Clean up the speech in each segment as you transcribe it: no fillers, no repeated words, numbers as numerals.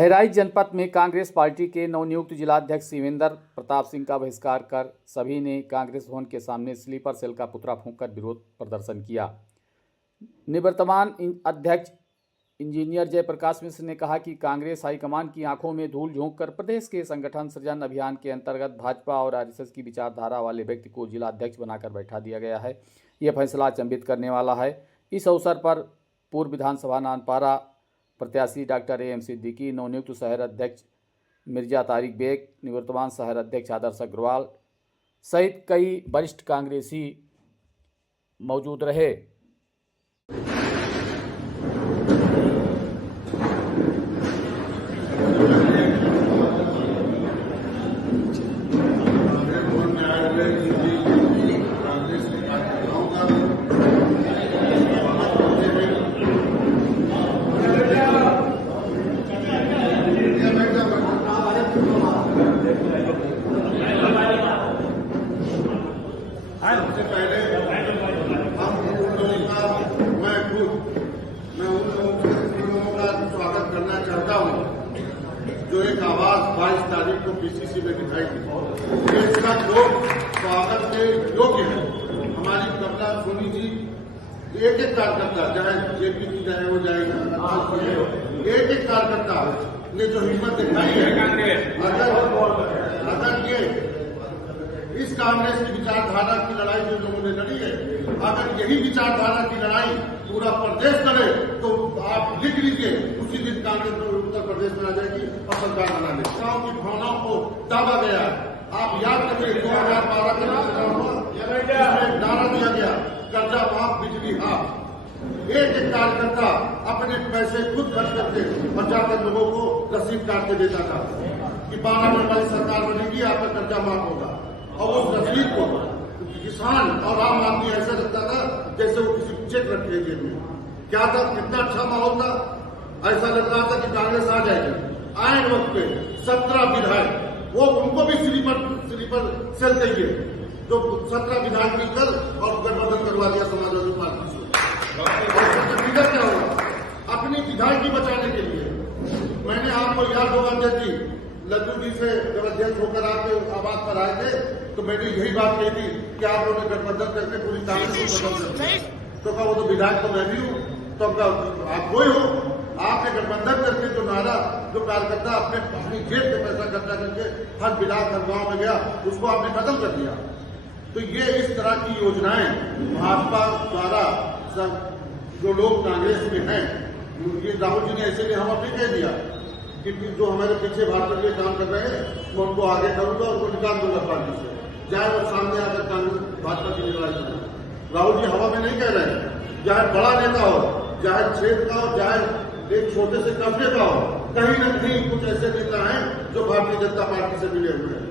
बहराइच जनपद में कांग्रेस पार्टी के नवनियुक्त जिलाध्यक्ष शिवेंद्र प्रताप सिंह का बहिष्कार कर सभी ने कांग्रेस भवन के सामने स्लीपर सेल का पुतला फूंककर विरोध प्रदर्शन किया। निवर्तमान अध्यक्ष इंजीनियर जयप्रकाश मिश्र ने कहा कि कांग्रेस हाईकमान की आंखों में धूल झोंक कर प्रदेश के संगठन सृजन अभियान के अंतर्गत भाजपा और आरएसएस की विचारधारा वाले व्यक्ति को जिलाध्यक्ष बनाकर बैठा दिया गया है। यह फैसला अचंभित करने वाला है। इस अवसर पर पूर्व विधानसभा नानपारा प्रत्याशी डॉक्टर एम सिद्दीकी, नवनियुक्त शहर अध्यक्ष मिर्जा तारिक बेग, निवर्तमान शहर अध्यक्ष आदर्श अग्रवाल सहित कई वरिष्ठ कांग्रेसी मौजूद रहे। सबसे पहले हम उन लोगों का मैं उन लोगों का स्वागत करना चाहता हूं जो एक आवाज 22 तारीख को पीसीसी में दिखाई दी। इसका लोग स्वागत के योग्य है। हमारी कमला सोनी जी एक कार्यकर्ता, चाहे जेपी की चाहे वो जाएगा, एक कार्यकर्ता ने जो हिम्मत दिखाई है, अगर ये इस कांग्रेस की विचारधारा की लड़ाई जो लोगों ने लड़ी है, अगर यही विचारधारा की लड़ाई पूरा प्रदेश करे तो आप लिख लीजिए, उसी दिन कांग्रेस उत्तर प्रदेश में आ जाएगी और सरकार बना लेगी। चुनाव की भावनाओं को दाबा गया। आप याद करिए 2012 के उसमें नारा दिया गया, कर्जा माफ, बिजली हाफ। एक कार्यकर्ता अपने पैसे खुद खर्च करके और जाकर लोगों को रसीद काट के देता था कि 12 में हमारी सरकार बनेगी, आपका कर्जा माफ होगा। और उस रसीद को किसान और आम आदमी ऐसा लगता था जैसे वो किसी चेक रखे जेब में। क्या था, कितना अच्छा माहौल था। ऐसा लग रहा था कि कांग्रेस आ जाएगी। आए वक्त पे 17 विधायक, वो उनको भी स्लीपर सेल चाहिए, जो 17 विधायक मिलकर और गठबंधन करवा दिया समाजवादी पार्टी से। क्या होगा, अपनी विधायकी बचाने के लिए मैंने आपको याद होगा अध्यक्ष जी, लड्डू जी से जब अध्यक्ष होकर आपके आवास पर आए थे तो मैंने यही बात कही थी कि आप लोगों ने गठबंधन करके पूरी कांग्रेस को बदल दिया। तो कहा वो तो विधायक तो मैं भी हूँ, तो आप वही हो। आपने गठबंधन करके जो नारा, जो कार्यकर्ता अपनी जेब से पैसा खर्चा करके हर विधायक हर गांव में गया, उसको आपने खत्म कर दिया। तो ये इस तरह की योजनाएं भाजपा द्वारा जो लोग कांग्रेस में हैं, ये राहुल जी ने ऐसे भी हम अपने कह दिया कि जो हमारे पीछे भाजपा के लिए काम कर रहे हैं मैं उनको आगे करूंगा और उनको निकाल दूंगा पार्टी से, चाहे वो सामने आकर कांग्रेस भाजपा की लड़ाई करें। राहुल जी हवा में नहीं कह रहे हैं, चाहे बड़ा नेता हो, चाहे क्षेत्र का हो, चाहे एक छोटे से कस्बे का हो, कहीं न कहीं कुछ ऐसे नेता हैं जो भारतीय जनता पार्टी से मिले हुए हैं।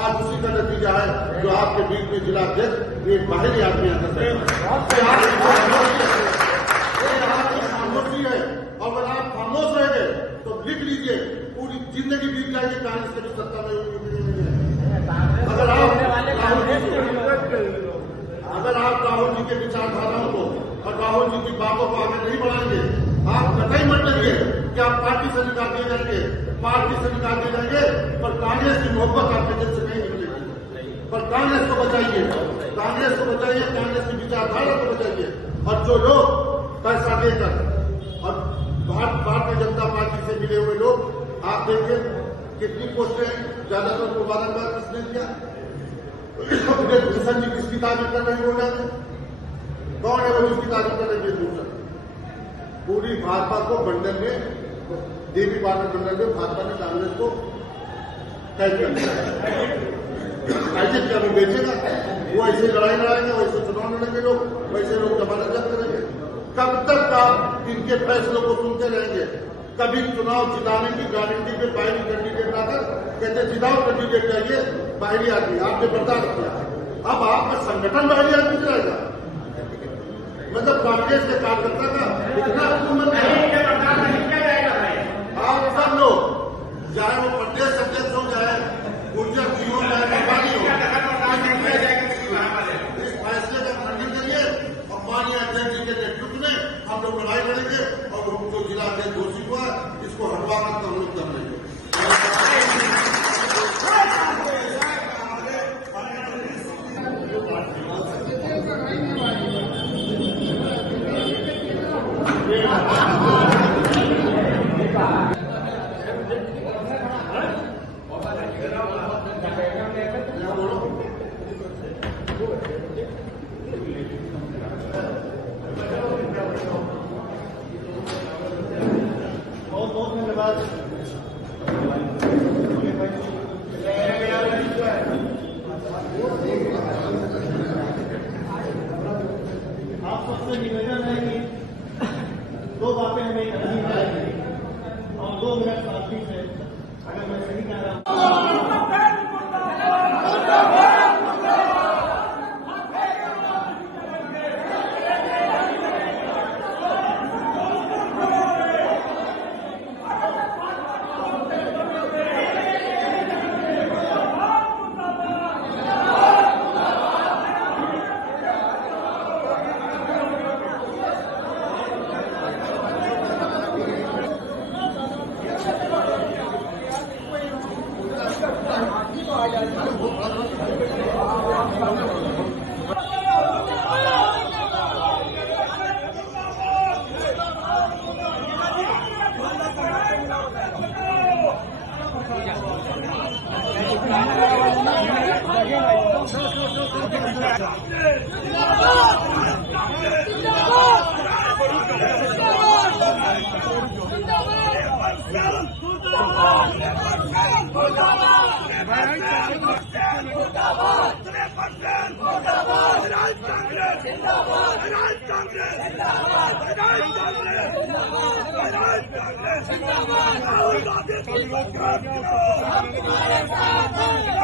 आज उसी का नतीजा है जो आपके बीच में जिलाध्यक्ष एक बाहरी आदमी आकर है। और अगर आप खामोश रह गए तो लिख लीजिए, पूरी जिंदगी बीत जाएगी कांग्रेस के सत्ता में। अगर आप राहुल जी के विचारधाराओं को और राहुल जी की बातों को आगे नहीं बढ़ाएंगे, आप कतई मत करिए कि आप पार्टी से निकाल दिए जाएंगे, पर कांग्रेस की मोहब्बत आपके दिल से नहीं निकलेगी। पर कांग्रेस को बचाइए, कांग्रेस की विचारधारा को बचाइए। और जो लोग पैसा देकर और भारतीय जनता पार्टी से मिले हुए लोग, आप देखिए कितनी पोस्टें ज्यादातर को बार किसने दिया। भूषण जी किसकी तारीफ कर रहे हैं, कौन है वो जिसकी तारीफ कर रहे हैं? भूषण पूरी भाजपा को मंडल में, देवी पार्टी मंडल में भाजपा ने कांग्रेस को कैसे क्या वो बेचेगा? वो ऐसे लड़ाई लड़ाएंगे, वैसे चुनाव लड़ेंगे लोग, वैसे लोग जमानत जब्त करेंगे। कब तक आप इनके फैसलों को सुनते रहेंगे? कभी चुनाव जिताने की गारंटी पे बाहरी कैंडिडेट आकर कहते जिताओ कैंडिडेट चाहिए बाहरी आदमी, आपने बर्दाश्त किया। अब आपका संगठन बाहरी आदमी चलाएगा, मतलब कांग्रेस के कार्यकर्ता का इतना हुकूमत आप सब लोग, चाहे वो प्रदेश अध्यक्ष हो, चाहे गुर्जर जी हो, चाहे नेपाली हो, इस फैसले का खंडन करिए और माननीय अध्यक्ष जी के नेतृत्व में हम लोग लड़ाई लड़ेंगे और जो जिला अध्यक्ष घोषित हुआ इसको हटवा कर मत कर रहे हो। बहुत बहुत धन्यवाद। आप सबसे निवेदन है कि 2 बातें हमें करनी चाहिए और 2 मिनट साथी से, अगर मैं सही कह रहा हूँ।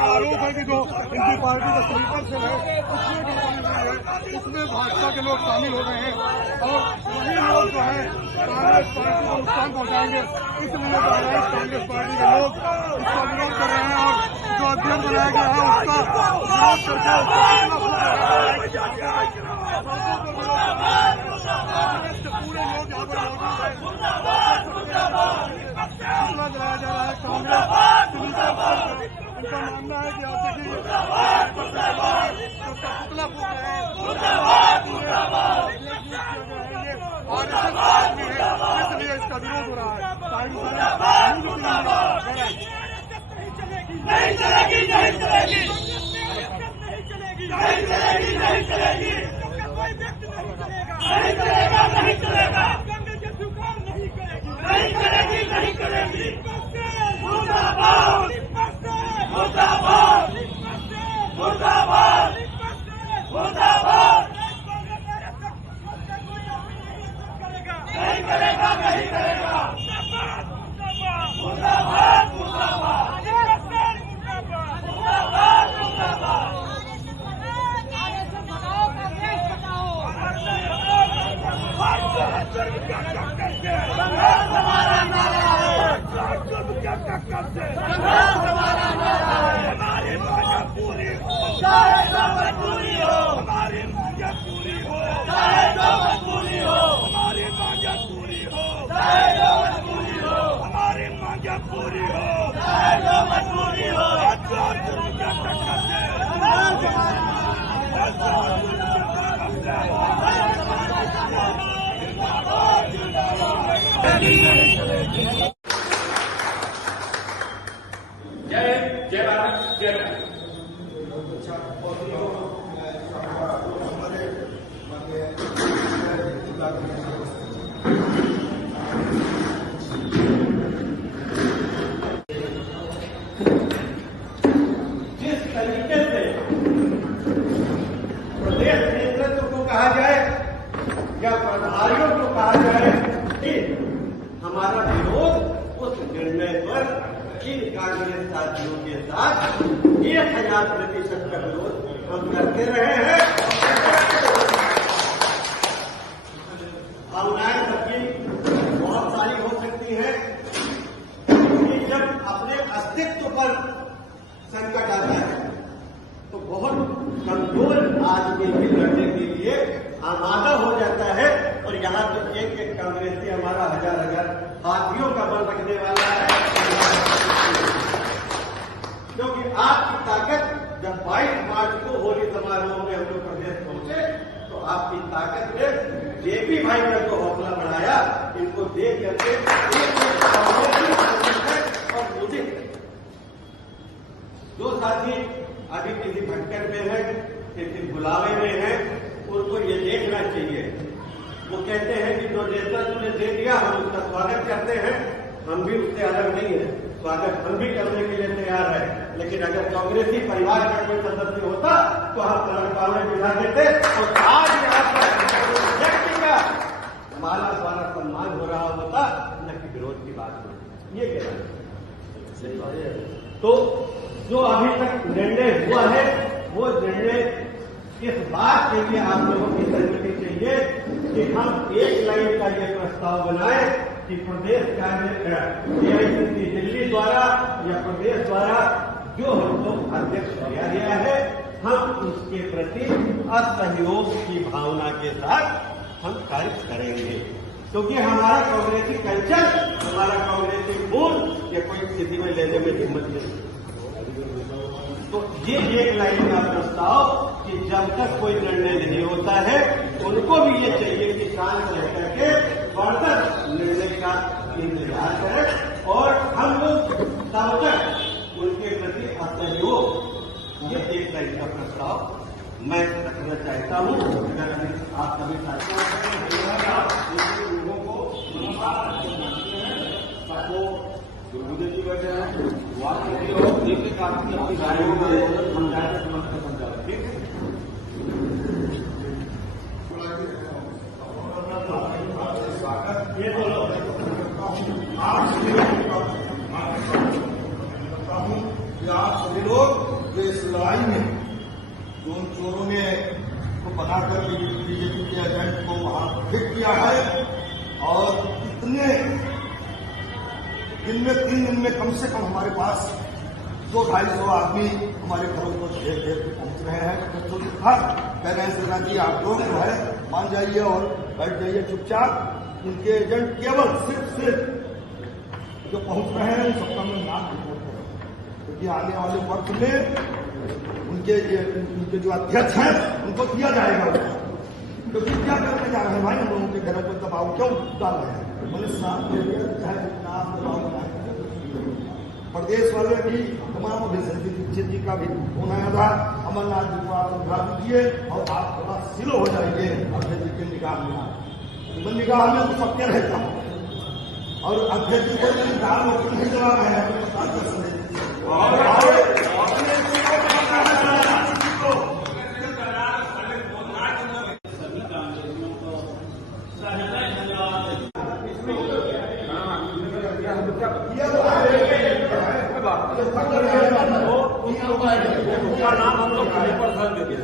आरोप है कि जो इनकी पार्टी का स्लीपर सेल है उसमें भाजपा के लोग शामिल हो रहे हैं और वही लोग जो है कांग्रेस पार्टी को नुकसान पहुंचाएंगे। इसलिए कांग्रेस पार्टी के लोग इसका विरोध कर रहे हैं और जो अध्ययन बनाया गया है उसका विरोध करके पूरे लोग यहाँ पर मौजूद है। दिलाया जा रहा है कांग्रेस उनका मानना है कि आप देखिए पुतला फूक रहे हैं इसलिए इसका विरोध हो रहा है। नहीं चलेगी, नहीं चलेगी, नहीं चलेगी, नहीं चलेगी, नहीं चलेगी, कोई व्यक्ति नहीं चलेगा, नहीं चलेगा, नहीं चलेगा, कांग्रेस ये स्वीकार नहीं करेगी, नहीं करेगी, नहीं करेगी। मुर्दाबाद, मुर्दाबाद, मुर्दाबाद, मुर्दाबाद, नहीं करेगा, नहीं करेगा, मुर्दाबाद, मुर्दाबाद, मुर्दाबाद, मुर्दाबाद। हमारा नारा है, हमारी मांग पूरी हो, चाहे जरूरत पूरी हो, हमारी मांग पूरी हो, चाहे जरूरत पूरी हो, हमारी मांग पूरी हो, चाहे जरूरत पूरी हो, हमारी मांग पूरी हो, चाहे जरूरत पूरी हो। जय भारत, जय भारत। जिस तरीके से प्रदेश नेतृत्व को कहा जाए या प्रभारियों को कहा जाए कि हमारा विरोध उस निर्णय पर इन कांग्रेस साथियों के साथ 1000% का विरोध हम करते रहे हैं। भावनाएं सबकी बहुत सारी हो सकती है, कि जब अपने अस्तित्व पर संकट आता है तो बहुत कमजोर आदमी भी लड़ने के लिए आमादा हो जाता है। और यहाँ तो एक एक कांग्रेसी हमारा 1000 हाथियों का बल रखने वाला है। ताकत ने जेपी भाई ने तो हौसला बढ़ाया, इनको देख करके और मुझे जो साथी अभी किसी भटकन में है, किसी बुलावे में है, उनको ये देखना चाहिए। वो कहते हैं कि जो नेता तुमने दे दिया हम उसका स्वागत करते हैं, हम भी उससे अलग नहीं है, स्वागत हम भी करने के लिए तैयार है। लेकिन अगर कांग्रेसी परिवार का कोई सदस्य होता तो हम प्रणपाल में बिठा देते और आज यहाँ पर व्यक्ति का माला द्वारा सम्मान हो रहा होता, न कि विरोध की बात होती। ये कहना है। तो जो अभी तक निर्णय हुआ है वो निर्णय इस बात के लिए आप लोगों की सहमति चाहिए कि हम एक लाइन का ये प्रस्ताव बनाए कि प्रदेश एआईसीसी दिल्ली द्वारा या प्रदेश द्वारा जो हमको अध्यक्ष दिया गया है, हम उसके प्रति असहयोग की भावना के साथ हम कार्य करेंगे, क्योंकि हमारा कांग्रेसी कल्चर, हमारा कांग्रेसी मूल ये कोई स्थिति में लेने में हिम्मत नहीं। तो ये एक लाइन का प्रस्ताव कि जब तक कोई निर्णय नहीं होता है उनको भी ये चाहिए कि शांत रह करके फर्दर निर्णय का इंतजार करें और हम लोग तब तक उनके प्रति असहयोग, ये एक लाइन का प्रस्ताव मैं रखना चाहता हूँ। अगर आप सभी साथियों लोगों को मुझे की वजह है हम जाकर समझा ठीक है। ये बोलो आप सभी लोग जो इस लड़ाई में जो उन चोरों ने को बनाकर बीजेपी के एजेंट को वहां फिट किया है और इतने दिन में 3 दिन में कम से कम हमारे पास 200-250 आदमी हमारे घरों को घेर घेर के पहुंच रहे हैं। तो कह रहे हैं सरकार जी आप लोग जो है मान जाइए और बैठ जाइए चुपचाप। उनके एजेंट केवल सिर्फ जो पहुंच रहे हैं सबका में नाम क्योंकि आने वाले वक्त में उनके जो अध्यक्ष हैं उनको दिया जाएगा। क्योंकि क्या करने जा रहे हैं भाई, हम लोगों के घरों पर दबाव क्यों डाल रहे हैं? मैंने साथ प्रदेश वाले भी तमाम अभिषेक दीक्षित जी का भी होना था, अमरनाथ जी को आप उठा दीजिए और आप थोड़ा सिलो हो जाएंगे अध्यक्ष जी के निगाह में। निगाह में तो सबके रहता हूँ और अध्यक्ष जी को निगाह में नहीं चला रहे हैं। उनका नाम हम लोग पर धर देते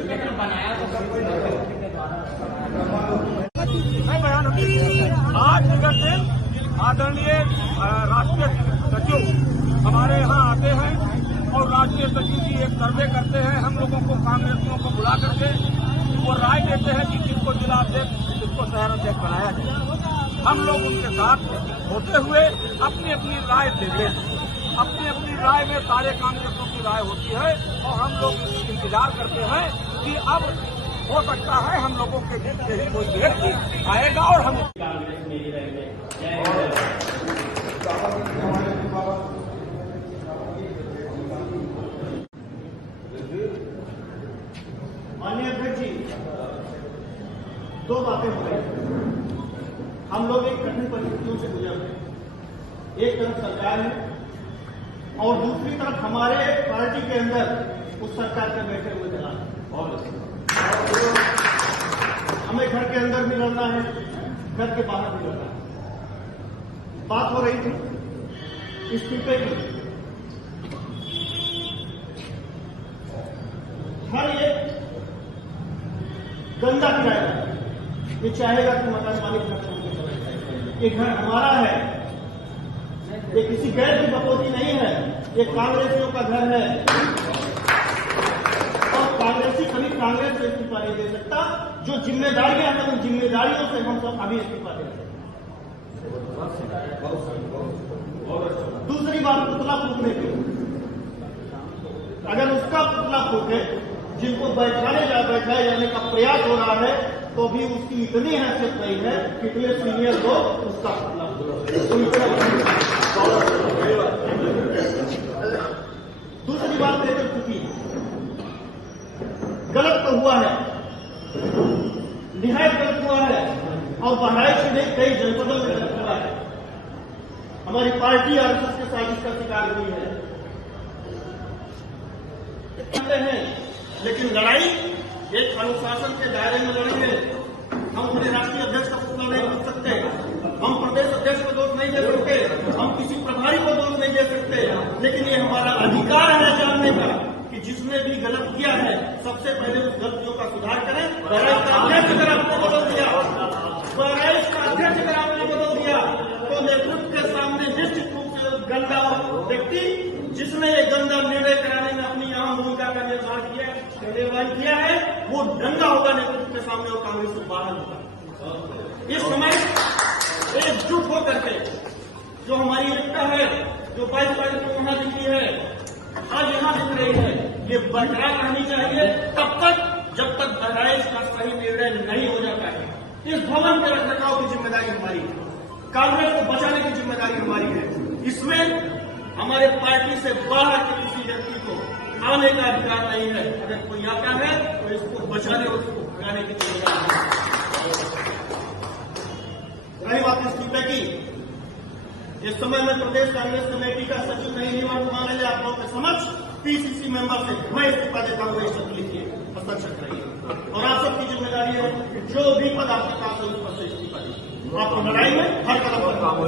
आज के दिन आदरणीय राष्ट्रीय सचिव हमारे यहाँ आते हैं और राष्ट्रीय सचिव जी एक सर्वे करते हैं, हम लोगों को कांग्रेसियों को बुला करके वो राय देते हैं कि किसको जिला अध्यक्ष किसको शहर अध्यक्ष बनाया जाए। हम लोग उनके साथ होते हुए अपनी अपनी राय देते हैं। अपनी अपनी राय में सारे कांग्रेसियों की राय होती है और हम लोग इंतजार करते हैं कि अब हो सकता है हम लोगों के बीच से ही कोई देर आएगा और हम कांग्रेस में ही रहेंगे। माननीय अध्यक्ष जी, 2 बातें हो रही। हम लोग एक कठिन परिस्थितियों से गुजर रहे हैं। एक तरफ सरकार है और दूसरी तरफ हमारे पार्टी के अंदर उस सरकार के बैठे हुए दलाल और हमें घर के अंदर भी लड़ना है, घर के बाहर भी लड़ना है। बात हो रही थी इस्तीफे की। हर एक गंदा किराया ये चाहेगा कि मकान मालिक घर छोड़ के चला जाए। ये घर हमारा है, ये किसी गैर की बकौती नहीं है, ये कांग्रेसियों का घर है और कांग्रेसी कभी कांग्रेस को इस्तीफा नहीं दे सकता। जो जिम्मेदारियां हैं उन जिम्मेदारियों से हम सब अभी इस्तीफा दे सकते। दूसरी बात पुतला फूकने की, अगर उसका पुतला फूके जिनको बैठाए जाने का प्रयास हो रहा है तो भी उसकी इतनी हैसियत नहीं है कि इतने सीनियर लोग उसका दूसरी बात लेकर चुकी है, गलत तो हुआ है, निहायत गलत हुआ है, और बहराइच में कई जनपदों में गलत हुआ है। हमारी पार्टी आरएसएस के साजिश का शिकार हुई है, लेकिन लड़ाई एक अनुशासन के दायरे में लड़ेंगे। हम अपने राष्ट्रीय अध्यक्ष का पुतला नहीं बन सकते, हम प्रदेश अध्यक्ष को दोष नहीं दे सकते, हम किसी प्रभारी को दोष नहीं दे सकते, लेकिन ये हमारा अधिकार है जानने का कि जिसने भी गलत किया है सबसे पहले उस गलतियों का सुधार करें। बहराइच का अध्यक्ष अगर आपने बदल दिया, बहराइच का अध्यक्ष अगर आपने बदल दिया तो नेतृत्व के सामने निश्चित रूप से गंदा व्यक्ति जिसने ये गंदा निर्णय कराने में अपनी अहम भूमिका का निर्वाह किया है वो दंगा होगा नेतृत्व के सामने और कांग्रेस से बाहर होगा। इस समय एकजुट होकर के जो हमारी एकता है, जो 22 तारीख को वहां दिखी है, आज यहां दिख रही है, ये बरकरार रहनी चाहिए तब तक जब तक बहराइच का सही निर्णय नहीं हो जाता है। इस भवन के रखरखाव की जिम्मेदारी हमारी है, कांग्रेस को बचाने की जिम्मेदारी हमारी है। इसमें हमारे पार्टी से बाहर के किसी व्यक्ति को आने का अधिकार नहीं है। अगर कोई आता है तो इसको बचाने और उसको भगाने की जिम्मेदारी है। रही बात इस्तीफे की, इस समय में प्रदेश कांग्रेस कमेटी का सचिव नहीं निवर्तमान है, आप लोगों के समक्ष पीसीसी मेंबर से मैं इस्तीफा देता हूँ, इस शब्द लिखिए, हस्ताक्षर करिए, और आप सबकी जिम्मेदारी है कि जो भी पद आपके पास है उस पद से इस्तीफा दीजिए। आपको लड़ाई में हर कदम पर काम हो।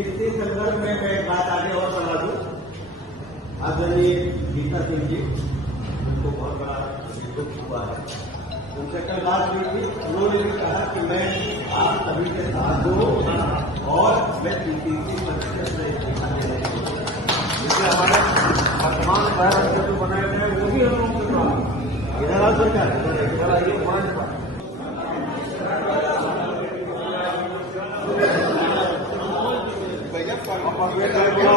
इसी संदर्भ में मैं एक बात आगे और बढ़ा दूं। आदरणीय गीता सिंह जी, उनको बहुत बड़ा दुख हुआ है, उनसे कल बात हुई थी, उन्होंने भी कहा कि मैं आप सभी के साथ हूं और मैं पीसीसी परिषद में इस्तीफा देने जिससे हमारे वर्तमान अध्यक्ष जो बनाए गए हैं वो भी हम लोगों के साथ इधर आ सरकार ये 5 बार भैया